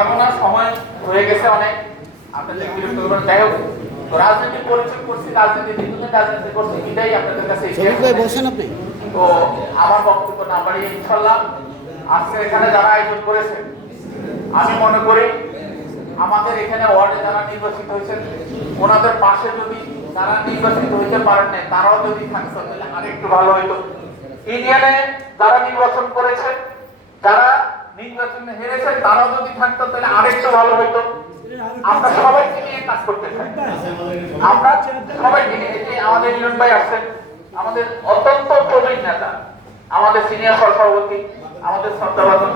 আপনার সময় হয়ে গেছে অনেক, আপনাদের বিরক্ত করবেন। যাই হোক, রাজনীতি পরিচয় করছি, রাজনীতি বিভিন্ন রাজনীতি করছি, এটাই আপনাদের কাছে বলছেন আপনি। তো আমার বক্তব্য না বাড়িয়ে ইনশাল্লাহ আজকে এখানে যারা আয়োজন করেছেন, আমি মনে করি আমাদের এখানে ওয়ার্ডে যারা নির্বাচিত হয়েছেন ওনাদের পাশে যদি যারা নির্বাচিত হইতে পারেন না তারাও যদি থাকতো তাহলে আরেকটু ভালো হইতো। ইউনিয়নে যারা নির্বাচন করেছেন, যারা নির্বাচনে হেরেছেন তারাও যদি থাকতো তাহলে আরেকটু ভালো হইতো। আমরা সবাইকে নিয়ে কাজ করতে চাই, আমরা সবাইকে নিয়ে। এই যে আমাদের ইউনিয়ন ভাই আসছেন, আমাদের অত্যন্ত প্রবীণ নেতা, আমাদের সিনিয়র সভাপতি, আমাদের শ্রদ্ধাভাজন।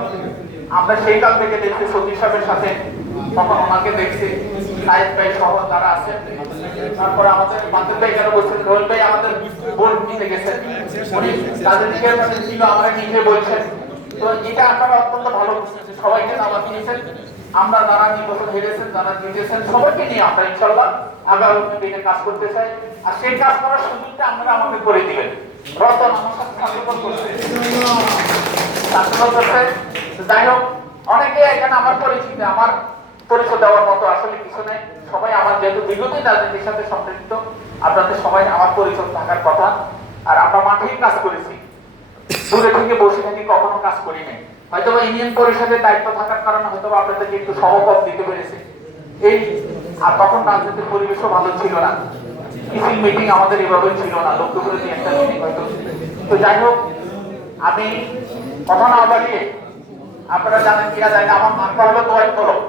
আমরা সেই কাল থেকে দেখছি সতীশ সাহেবের সাথে, তখন ওনাকে দেখছি, সাহেব ভাই সহ যারা আছেন। তারপরে আমাদের বাতিল ভাই কেন বলছেন, রোল ভাই আমাদের ভোট নিতে গেছেন, উনি তাদের দিকে ছিল, আমরা নিজে বলছেন। তো এটা আপনারা অত্যন্ত ভালো বুঝছেন, সবাইকে দাওয়াত দিয়েছেন। আমরা যারা নির্বাচন হেরেছেন, যারা জিতেছেন, সবাইকে নিয়ে আমরা ইনশাআল্লাহ আগামী দিনে কাজ করতে চাই। আর সেই কাজ করার সুযোগটা আপনারা আমাকে করে দিবেন। রতন আমার সাথে সাক্ষাৎ করছে, যাই হোক, অনেকে এখানে আমার পরিচিত, আমার পরিচয় দেওয়ার মতো আসলে কিছু নেই। সবাই আমার যেহেতু বিগত রাজনীতির সাথে সম্পৃক্ত, আপনাদের সবাই আমার পরিচয় থাকার কথা। আর আমরা মাঠেই কাজ করেছি, দূরে থেকে বসে থেকে কখনো কাজ করি নাই। হয়তো ইউনিয়ন পরিষদের দায়িত্ব থাকার কারণে হয়তো আপনাদেরকে একটু সহপথ দিতে পেরেছি এই। আর তখন রাজনীতির পরিবেশও ভালো ছিল না, কিছু মিটিং আমাদের এভাবে ছিল না, লক্ষ্যপুরে দিয়ে একটা মিটিং হয়তো। তো যাই হোক, আমি কথা না বাড়িয়ে, আপনারা জানেন কিনা জানি, আমার মার্কা হলো দোয়াই কলম,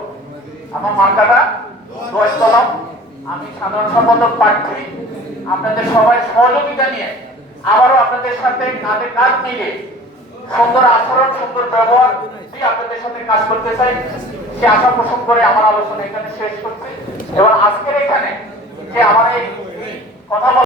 আমার মার্কাটা দোয়াই কলম। আমি সাধারণ সম্পাদক প্রার্থী, আপনাদের সবাই সহযোগিতা নিয়ে আবারও আপনাদের সাথে কাঁধে কাঁধ মিলিয়ে সুন্দর আচরণ, সুন্দর ব্যবহার দিয়ে আপনাদের সাথে কাজ করতে চাই। সে আশা পোষণ করে আমার আলোচনা এখানে শেষ করছি। এবং আজকের এখানে যে আমার এই কথা